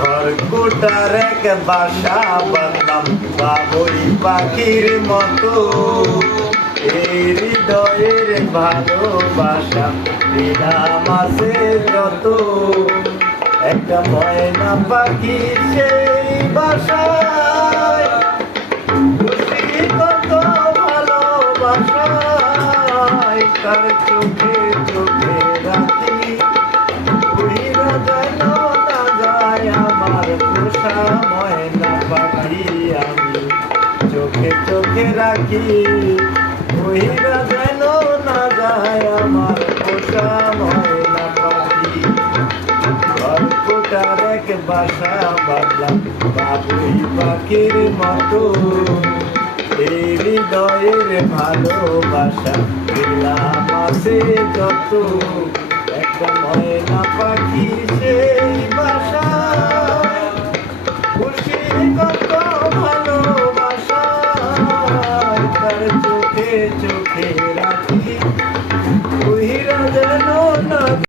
ঘর কোটার এক বাসা বাঁধলাম বাবুই পাখির মতো, এই হৃদয়ের ভালোবাসা দিলাম আছে যত। একটা ময়না পাখি সেই বাসায়, খুশি কত ভালোবাসায়, তার চোখে চোখে রাখি উইরা যেন না যায় আমার পোষা ময়না পাখি। আমি চোখে চোখে রাখি উইরা যেন না যায় আমার পোষা ময়না পাখি। ঘর কোটার এক বাসা বাঁধলাম বাবুই পাখির মতো, এই হৃদয়ের ভালোবাসা দিলাম আছে যত। একটা ময়না পাখি